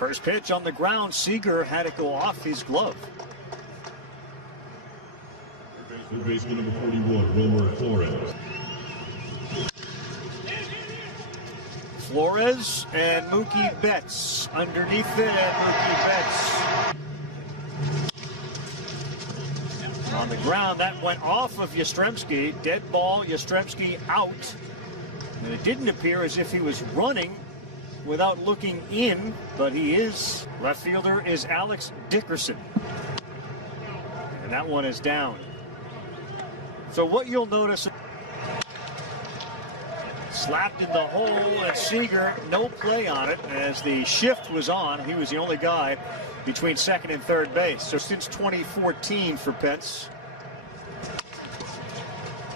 First pitch on the ground, Seager had it go off his glove. Third baseman number 41, Romer Flores. Flores and Mookie Betts. Underneath it, Mookie Betts. On the ground, that went off of Yastrzemski. Dead ball, Yastrzemski out. And it didn't appear as if he was running without looking in, but he is. Left fielder is Alex Dickerson. And that one is down. So what you'll notice, slapped in the hole, and Seager, no play on it as the shift was on. He was the only guy between second and third base. So since 2014 for Pence.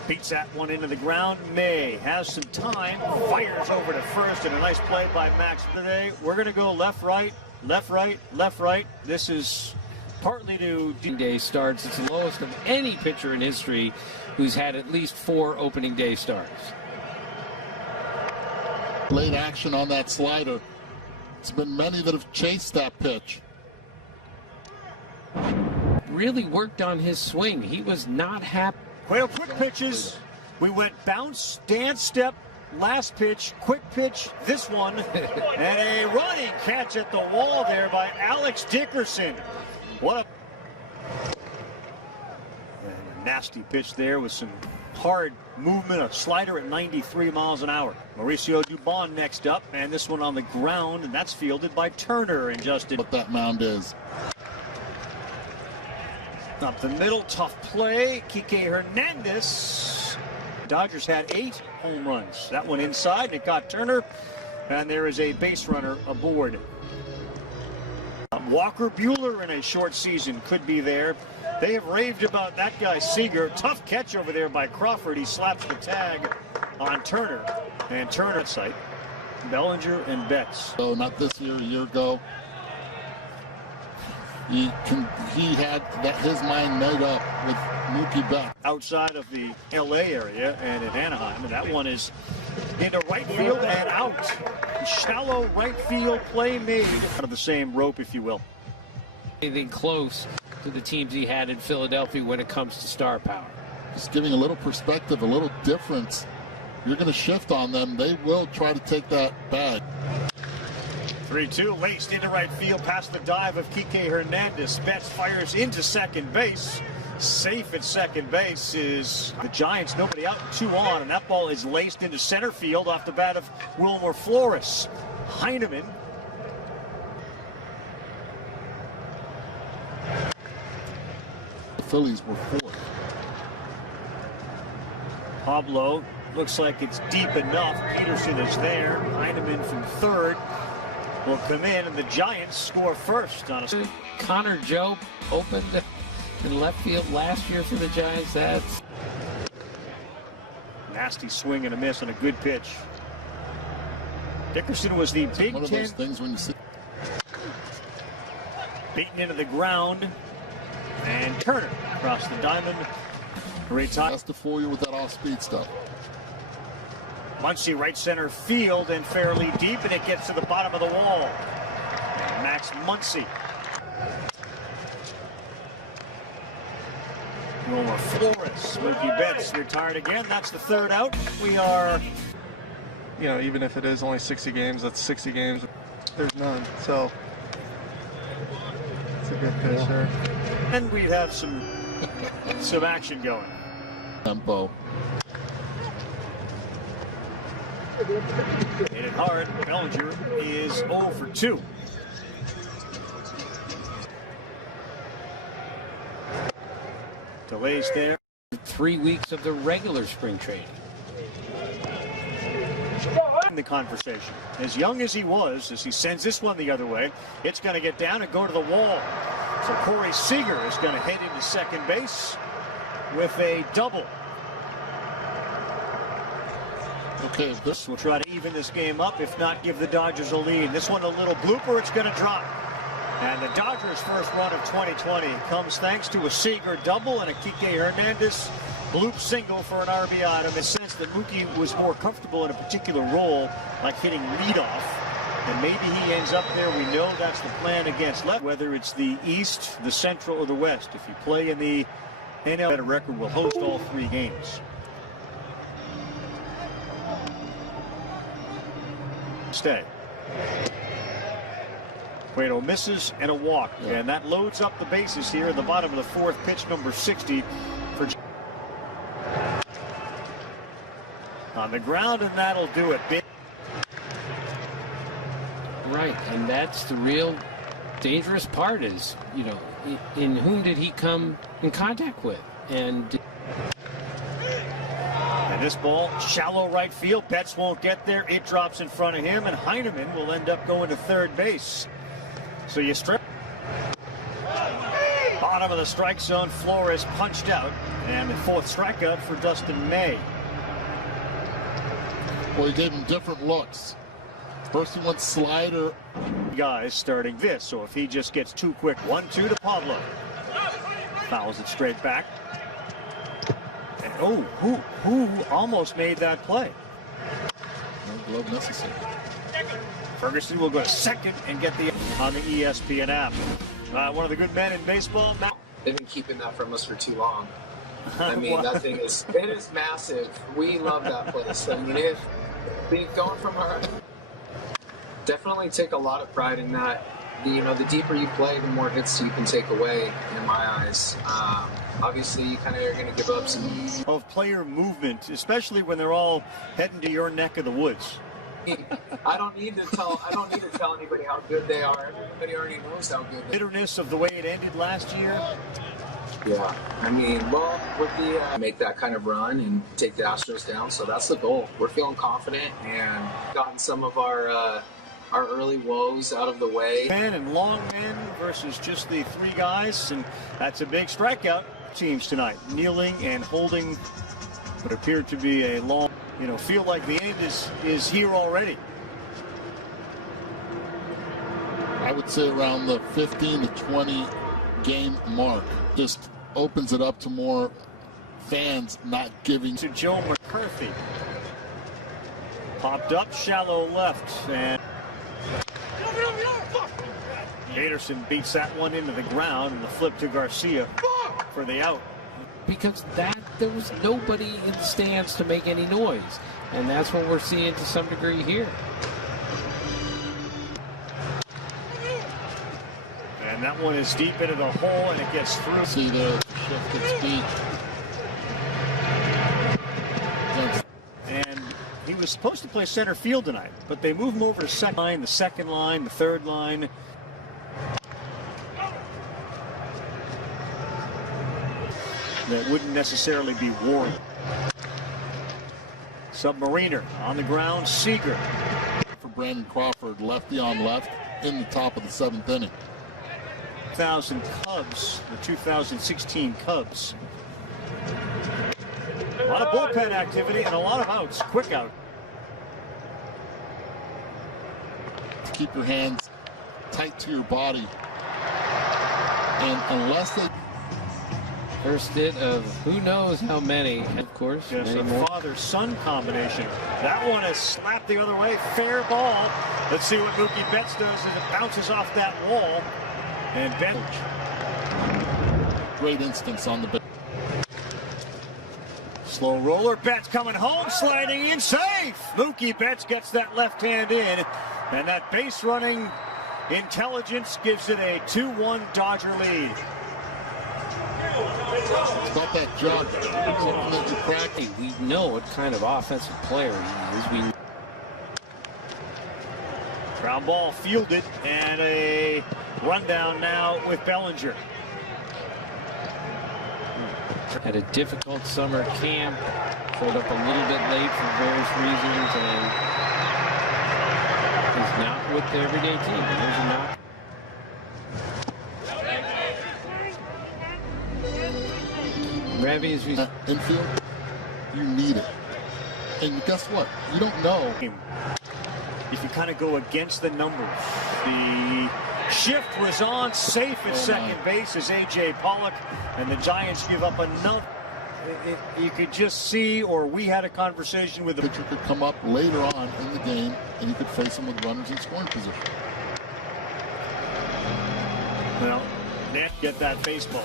Beats that one into the ground. May has some time, fires over to first, and a nice play by Max today. We're going to go left, right, left, right, left, right. This is partly to day starts. It's the lowest of any pitcher in history who's had at least 4 opening day starts. Late action on that slider. It's been many that have chased that pitch. Really worked on his swing. He was not happy. Well, quick pitches. We went bounce, dance step, last pitch, quick pitch, this one, and a running catch at the wall there by Alex Dickerson. What a nasty pitch there with some hard movement, a slider at 93 miles an hour. Mauricio Dubon next up, and this one on the ground, and that's fielded by Turner and Justin. What that mound is. Up the middle, tough play. Kike Hernandez. Dodgers had 8 home runs. That one inside, it got Turner, and there is a base runner aboard. Walker Buehler in a short season could be there. They have raved about that guy Seager. Tough catch over there by Crawford. He slaps the tag on Turner, and Turner at sight. Bellinger and Betts. So not this year, a year ago. He had his mind made up with Mookie Betts. Outside of the LA area and at Anaheim, and that one is into right field and out. Shallow right field play made. Out of the same rope, if you will. Anything close to the teams he had in Philadelphia when it comes to star power. Just giving a little perspective, a little difference. You're going to shift on them. They will try to take that bag. 3-2, laced into right field past the dive of Kike Hernandez. Betts fires into second base. Safe at second base is the Giants. Nobody out, 2 on, and that ball is laced into center field off the bat of Wilmer Flores. Heineman. The Phillies were 4th. Pablo looks like it's deep enough. Peterson is there. Heineman from third will come in, and the Giants score first on a... Connor Joe opened in left field last year for the Giants. That's nasty swing and a miss on a good pitch. Dickerson was the Big One of Ten those things when you see beaten into the ground, and Turner across the diamond. has to fool you with that off-speed stuff. Muncy right center field and fairly deep, and it gets to the bottom of the wall. And Max Muncy. Wilmer Flores. Mookie Betts retired again. That's the 3rd out. We are... You know, even if it is only 60 games, that's 60 games. There's none. So it's a good pitch there. And we'd have some action going. Tempo. Hit it hard. Bellinger is 0 for 2. Delays there. 3 weeks of the regular spring training. In the conversation. As young as he was, as he sends this one the other way, it's going to get down and go to the wall. So Corey Seager is going to head into second base with a double. Okay, This will try to even this game up, if not give the Dodgers a lead. This one a little blooper, it's going to drop. And the Dodgers' first run of 2020 comes thanks to a Seager double and a Kike Hernandez bloop single for an RBI. In the sense that Mookie was more comfortable in a particular role, like hitting leadoff. and maybe he ends up there. We know that's the plan against left, whether it's the East, the Central, or the West. If you play in the NL, better record will host all 3 games. Stay. Cueto misses and a walk, and that loads up the bases here in the bottom of the 4th. Pitch number 60 for on the ground, and that'll do it. Right, and that's the real dangerous part is, you know, in whom did he come in contact with? And this ball, shallow right field. Betts won't get there. It drops in front of him, and Heineman will end up going to third base. So you strip. Bottom of the strike zone, Flores punched out, and the 4th strikeout for Dustin May. Well, he gave him different looks. First he went slider. Guys starting this, so if he just gets too quick, 1-2 to Pablo. Fouls it straight back. And oh, who almost made that play? No glove necessary. Ferguson will go to second and get the on the ESPN app. One of the good men in baseball. Now they've been keeping that from us for too long. I mean, that thing is, it is massive. We love that place. I mean, if going from our, definitely take a lot of pride in that. You know, the deeper you play, the more hits you can take away, in my eyes. Obviously, you kind of are going to give up some of player movement, especially when they're all heading to your neck of the woods. I don't need to tell anybody how good they are. Everybody already knows how good they are. Bitterness of the way it ended last year. Yeah, I mean, well, with the make that kind of run and take the Astros down, so that's the goal. We're feeling confident and gotten some of our early woes out of the way. Men and long men versus just the 3 guys, and that's a big strikeout teams tonight. Kneeling and holding what appeared to be a long, you know, feel like the end is here already. I would say around the 15 to 20 game mark. Just opens it up to more fans not giving. To Joe McCarthy. Popped up, shallow left, and Peterson beats that one into the ground, and the flip to Garcia for the out. because there was nobody in the stands to make any noise, and that's what we're seeing to some degree here. And that one is deep into the hole, and it gets through. See the shifted speed. And he was supposed to play center field tonight, but they moved him over to second line, the second line, the third line. That wouldn't necessarily be Warren. Submariner on the ground, Seager. For Brandon Crawford, lefty on left in the top of the 7th inning. 2000 Cubs, the 2016 Cubs. A lot of bullpen activity and a lot of outs, quick out. Keep your hands tight to your body. And unless they... First hit of who knows how many, of course. Yes, a father-son combination. That one is slapped the other way. Fair ball. Let's see what Mookie Betts does as it bounces off that wall. And Betts. Great instincts on the bench. Slow roller. Betts coming home, sliding in, safe. Mookie Betts gets that left hand in. And that base running intelligence gives it a 2-1 Dodger lead. About that jump, something that you practice. We know what kind of offensive player he is. Ground ball fielded, and a rundown now with Bellinger. Had a difficult summer camp, showed up a little bit late for various reasons, and is not with the everyday team. He's not. Ravi, as we infield, you need it. And guess what? You don't know. If you kind of go against the numbers, the shift was on, safe at second base as A.J. Pollock, and the Giants give up another. you could just see, or we had a conversation with the Pitcher could come up later on in the game, and you could face him with runners in scoring position. Well, Nant get that baseball.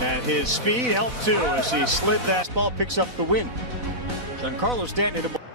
And his speed helped too as he slid that ball, picks up the win. Giancarlo Stanton hit a